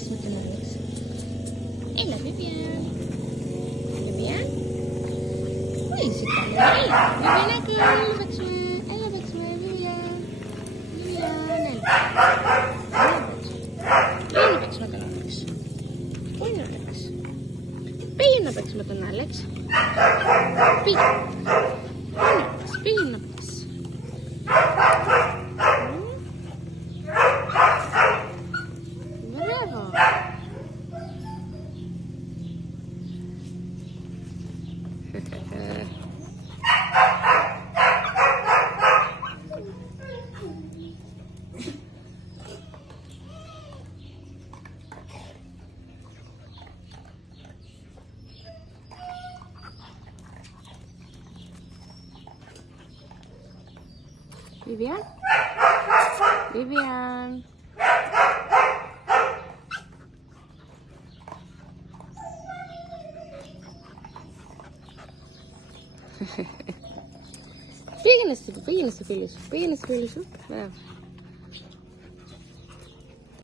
παίξεις με τον Άλεξ. Έλα, Vivian. Vivian. Πού είσαι καλή. Έλα, Vivianάκι, έλα παίξουμε. Έλα παίξουμε, Vivian. Vivian, έλα. Έλα παίξουμε με τον Άλεξ. Πού είναι ο Άλεξ. Πήγαινε να παίξεις με τον Άλεξ. Πήγαινε να παίξεις. Μπράβο. Vivian? Vivian? Πήγαινε στη φίλη σου. Πήγαινε στη φίλη σου. Μπράβο.